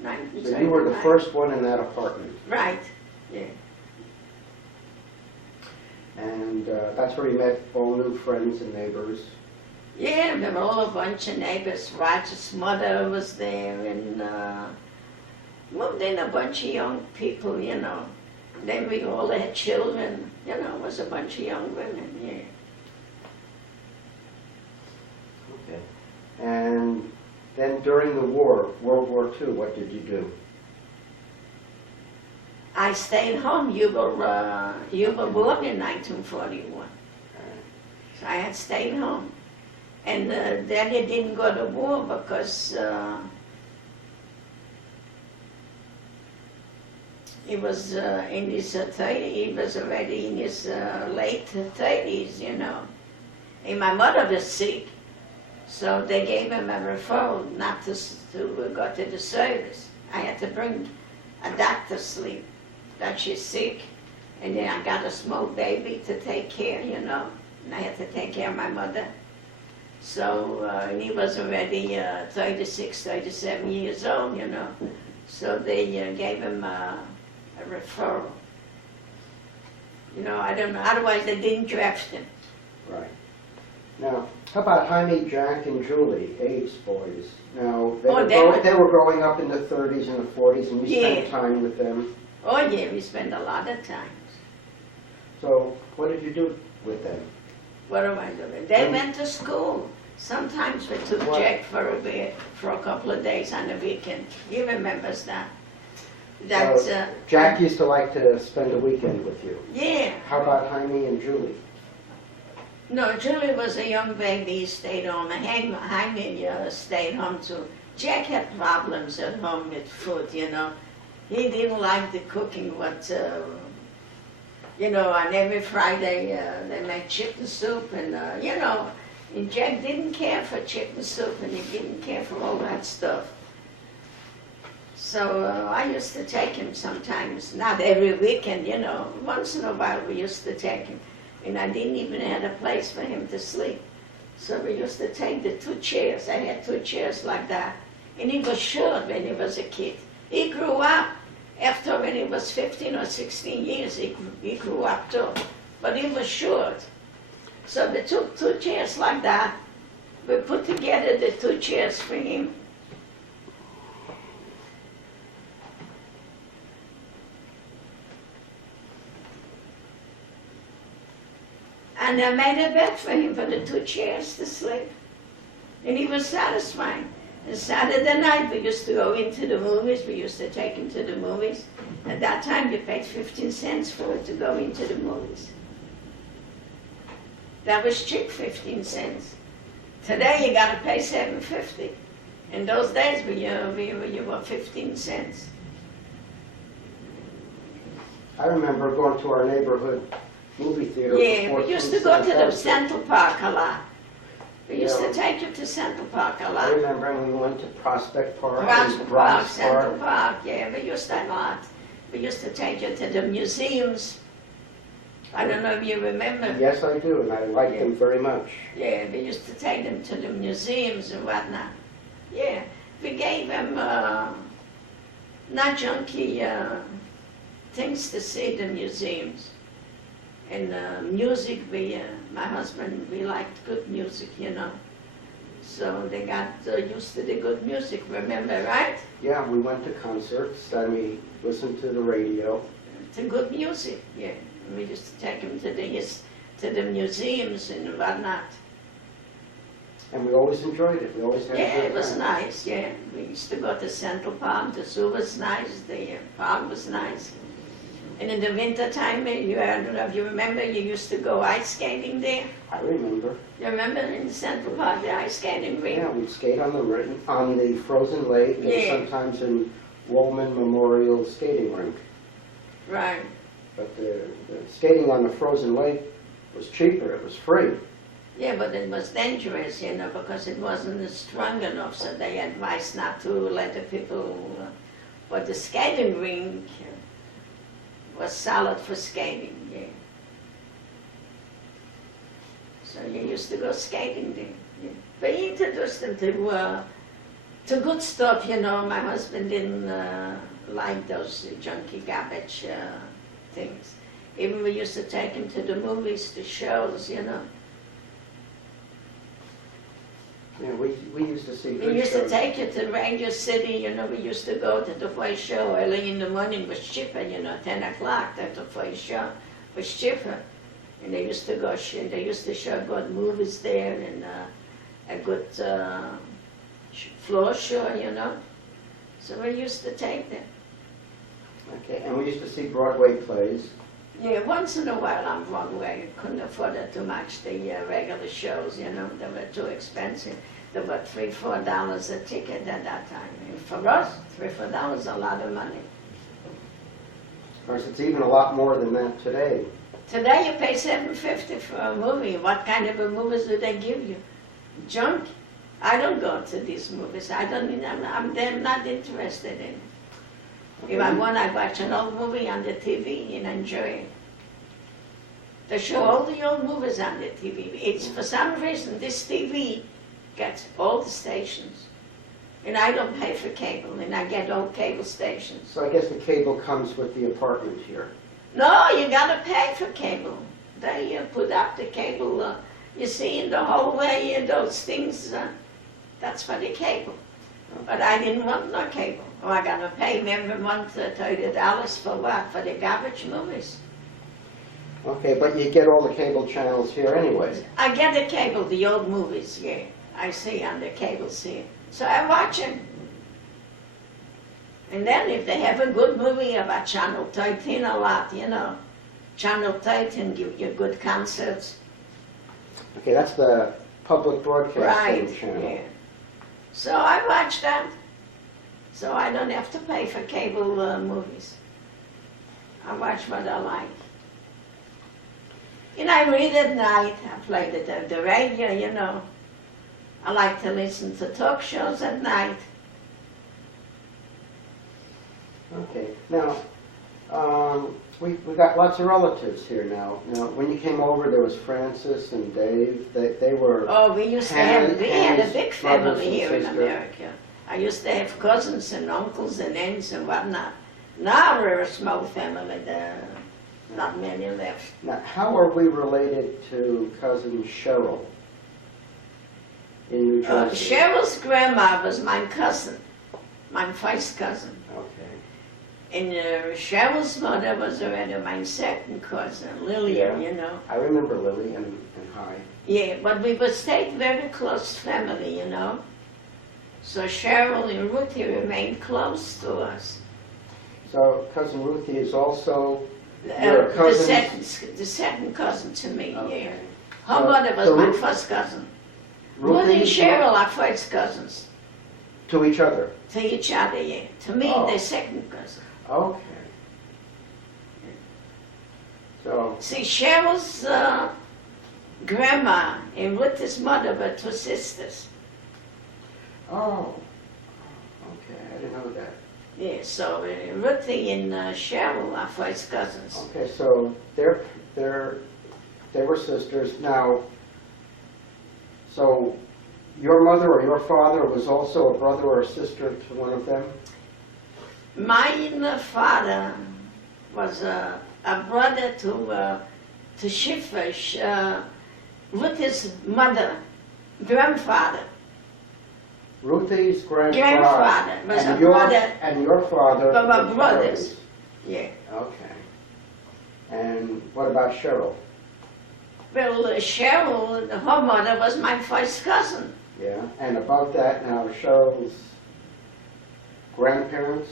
1939. So you were the first one in that apartment. Right, yeah. And that's where you met all new friends and neighbors. Yeah, there were all a bunch of neighbors. Roger's mother was there, and moved in a bunch of young people, you know. Then we all had children, you know, it was a bunch of young women, yeah. Okay. And then during the war, World War II, what did you do? I stayed home. You were born in 1941. So I had stayed home. And Daddy didn't go to war because he was in his 30s. He was already in his late 30s, you know. And my mother was sick. So they gave him a referral not to go to the service. I had to bring a doctor's slip that she's sick. And then I got a small baby to take care, you know. And I had to take care of my mother. So he was already 36, 37 years old, you know. So they gave him a referral. You know, I don't know. Otherwise, they didn't draft him. Right. Now, how about Jaime, Jack, and Julie, AIDS boys? Now, they were growing up in the 30s and the 40s, and you spent time with them. Oh, yeah, we spent a lot of time. So, what did you do with them? What am I doing? They went to school. Sometimes we took Jack for a couple of days on the weekend. He remembers that. Jack used to like to spend a weekend with you. Yeah. How about Jaime and Julie? No, Julie was a young baby. He stayed home. And Jaime stayed home too. Jack had problems at home with food, you know. He didn't like the cooking, you know, on every Friday they made chicken soup and, you know, and Jack didn't care for chicken soup and he didn't care for all that stuff. So I used to take him sometimes, not every weekend, you know. Once in a while we used to take him. And I didn't even have a place for him to sleep. So we used to take the 2 chairs. I had 2 chairs like that. And he was short when he was a kid. He grew up. After when he was 15 or 16 years, he grew up too. But he was short. So we took 2 chairs like that. We put together the 2 chairs for him. And I made a bed for him for the 2 chairs to sleep. And he was satisfied. And Saturday night we used to go into the movies. We used to take him to the movies. At that time you paid 15 cents for it to go into the movies. That was cheap, 15 cents. Today you got to pay $7.50. In those days you were 15 cents. I remember going to our neighborhood movie theater. Yeah, we used to go to the Central Park a lot. We used to take you to Central Park a lot. I remember when we went to Prospect Park. Park, Central Park, yeah, we used to a lot. We used to take you to the museums. I don't know if you remember. Yes, I do, and I like them very much. Yeah, we used to take them to the museums and whatnot. Yeah, we gave them not junky things to see in the museums. And music, my husband, we liked good music, you know. So they got used to the good music, remember, right? Yeah, we went to concerts and we listened to the radio. To good music, yeah. We used to take them to the museums and whatnot. And we always enjoyed it. We always had a good time. Yeah, it was nice, yeah. We used to go to Central Park. The zoo was nice. The park was nice. And in the winter time, I don't know if you remember, you used to go ice skating there. I remember. You remember in the Central Park, the ice skating rink? Yeah, we'd skate on the frozen lake and sometimes in Woolman Memorial Skating Rink. Right. But the skating on the frozen lake was cheaper. It was free. Yeah, but it was dangerous, you know, because it wasn't strong enough, so they advised not to let the people. But the skating rink was solid for skating, yeah. So you used to go skating there. Yeah. But he introduced them to good stuff, you know. My husband didn't like those junky garbage things. Even we used to take him to the movies, to shows, you know. Yeah, we used to see We good used to shows. take you to Radio City, you know, we used to go to the first show early in the morning, was cheaper, you know, 10 o'clock, that's the first show, was cheaper. And they used to go, they used to show good movies there and a good floor show, you know. So we used to take them. Okay, and we used to see Broadway plays. Yeah, once in a while on Broadway, couldn't afford it too much, the regular shows, you know, they were too expensive. They were $3, $4 a ticket at that time. And for us, $3, $4 is a lot of money. Of course, it's even a lot more than that today. Today you pay $7.50 for a movie. What kind of a movies do they give you? Junk? I don't go to these movies. I'm not interested in it. If I want, I watch an old movie on the TV and enjoy it. They show all the old movies on the TV. It's for some reason this TV gets all the stations. And I don't pay for cable, and I get all cable stations. So I guess the cable comes with the apartment here. No, you gotta pay for cable. They put up the cable, you see in the hallway and those things, that's for the cable. But I didn't want no cable. Oh, I gotta pay every month $30 for what? For the garbage movies. Okay, but you get all the cable channels here anyway. I get the cable, the old movies, yeah. I see on the cable here. So I watch them. And then if they have a good movie about Channel 13 a lot, you know. Channel 13 give you good concerts. Okay, that's the public broadcasting Right, channel. yeah. So I watch that. So I don't have to pay for cable movies. I watch what I like. And I read at night. I play the radio, you know. I like to listen to talk shows at night. Okay, now, we got lots of relatives here now. Now, when you came over, there was Francis and Dave. They were. Oh, we had a Hannah's big brothers family and here in sister. America. I used to have cousins and uncles and aunts and whatnot. Now we're a small family. There are not many left. Now, how are we related to cousin Cheryl in New Jersey? Cheryl's grandma was my cousin, my first cousin. Okay. And Cheryl's mother was already my second cousin, Lillian, Yeah. you know. I remember Lily and Hi. Yeah, but we were stayed very close family, you know. So Cheryl and Ruthie remained close to us. So cousin Ruthie is also your The cousin. second cousin to me, Okay. yeah. Her mother was so my Ruth- first cousin. Ruthie and Ruthie's Cheryl are first cousins to each other. to each other, yeah. To me, Oh. they're second cousin. Okay. So See, Cheryl's grandma and Ruthie's mother were two sisters. oh, okay, I didn't know that. Yeah, so Ruthie and Cheryl are first cousins. Okay, so they were sisters. Now, so your mother or your father was also a brother or a sister to one of them? My father was a brother to Schiffer, Ruthie's mother, grandfather. Ruthie's grandfather. Grandfather was and a your, brother. And your father. But my was brothers. Harry's. Yeah. Okay. And what about Cheryl? Well, Cheryl, her mother was my first cousin. Yeah. And above that now, Cheryl's grandparents.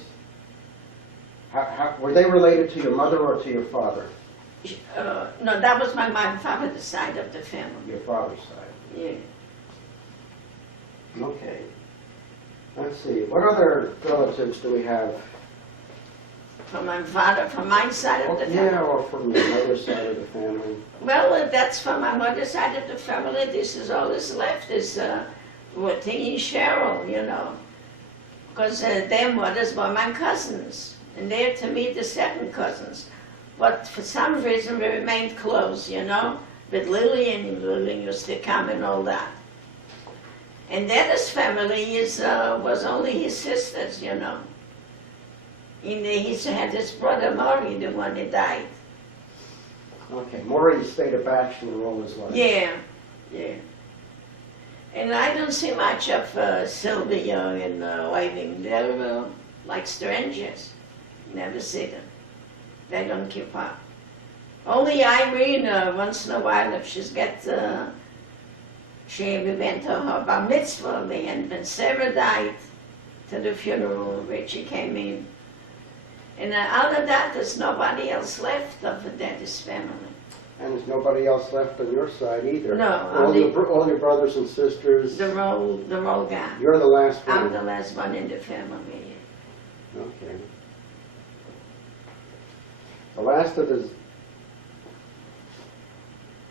Were they related to your mother or to your father? No, that was my father's side of the family. Your father's side. Yeah. Okay. Let's see. What other relatives do we have? From my father, from my side of the family. Yeah, or from the mother's side of the family. Well, that's from my mother's side of the family. This is all that's left is Ruthie and Cheryl, you know. Because their mothers were my cousins. And they're, to me, the second cousins. But for some reason, we remained close, you know, with Lillian, and Lillian used to come and all that. And Dennis' family was only his sisters, you know. And he had his brother Maury, the one that died. Okay. Maury stayed a bachelor all his life. Yeah, yeah. And I don't see much of Sylvia and Waving. They're like strangers. Never see them. They don't keep up. Only Irene, once in a while, if she's got, we went to her bar mitzvah, and when Sarah died, to the funeral, Richie came in. And out of that, there's nobody else left of the Daddy's family. And there's nobody else left on your side either. No, all your brothers and sisters. The roll guy. You're the last one. I'm the last one in the family. Okay. The last of the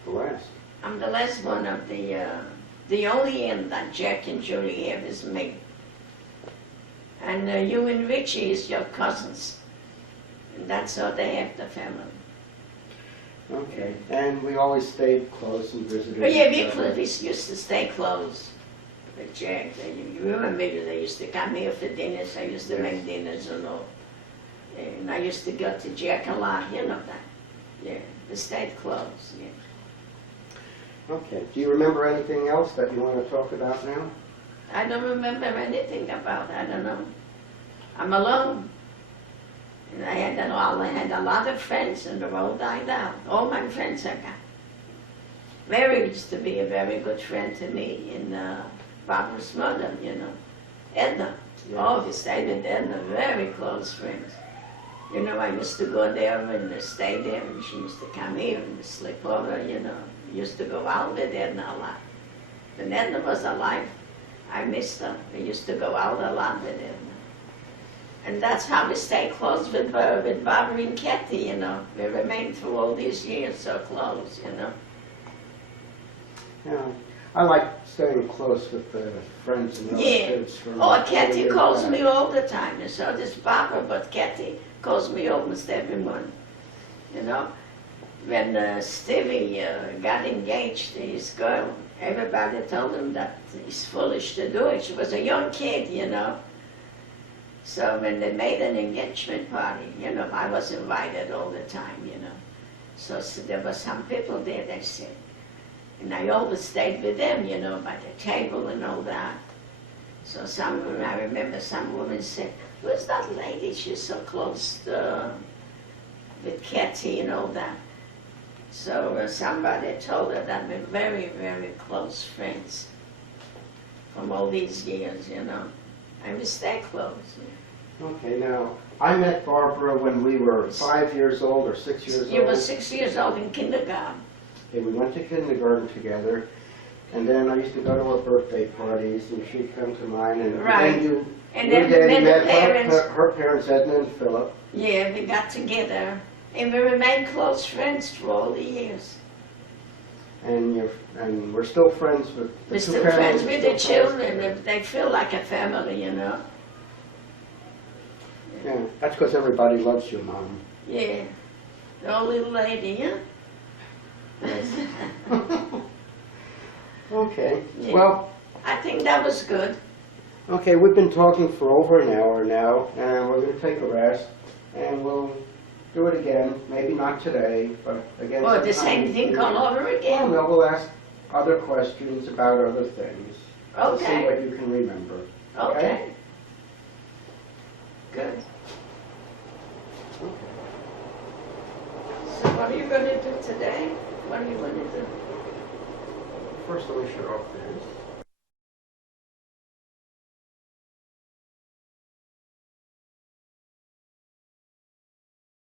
last. I'm the last one of the only end that Jack and Julie have is me. And you and Richie is your cousins. And that's how they have the family. Okay. And we always stayed close and visited. But yeah, each other. we used to stay close with Jack. You remember they used to come here for dinners. I used to Yes. make dinners and all. And I used to go to Jack a lot, you know that. Yeah, we stayed close, yeah. Okay. Do you remember anything else that you want to talk about now? I don't remember anything about it, I don't know. I'm alone. And I had a lot of friends and the world died out. All my friends I got. Mary used to be a very good friend to me and Barbara's mother, you know. Edna. Yes. Oh, we stayed with Edna, very close friends. You know, I used to go there and stay there and she used to come here and sleep over, you know. Used to go out with Edna a lot. When Edna was alive, I missed her. We used to go out a lot with Edna. And that's how we stay close with Barbara and Kathy, you know. We remained through all these years so close, you know. Yeah. I like staying close with the friends and relatives. From Oh, Kathy years calls back. me all the time, and so does Barbara, but Kathy calls me almost every month, you know. When Stevie got engaged to his girl, everybody told him that he's foolish to do it. She was a young kid, you know. So when they made an engagement party, you know, I was invited all the time, you know. So there were some people there, they said. And I always stayed with them, you know, by the table and all that. So I remember some woman said, who's that lady? She's so close with Kathy and all that. So somebody told her that we're very, very close friends from all these years, you know. And we stay close. Yeah. Okay, now, I met Barbara when we were 5 years old or 6 years old. You were 6 years old in kindergarten. Okay, we went to kindergarten together, and then I used to go to her birthday parties, and she'd come to mine, and Right. then you And your then daddy the met parents, her parents, Edna and Philip. yeah, we got together. And we remained close friends for all the years. And we're still friends with the We're two still families. friends with Still the friends. children. They feel like a family, you know. Yeah, that's because everybody loves you, Mom. Yeah. The old little lady, yeah? Okay, Yeah. well, I think that was good. okay, we've been talking for over an hour now, and we're going to take a rest, and we'll do it again. Maybe not today, but again. Or the sometime same in the thing all future. over Well, again. no, we'll ask other questions about other things. To see Okay. what you can remember. Okay. Good. So what are you going to do today? What are you going to do? First, let me shut off this.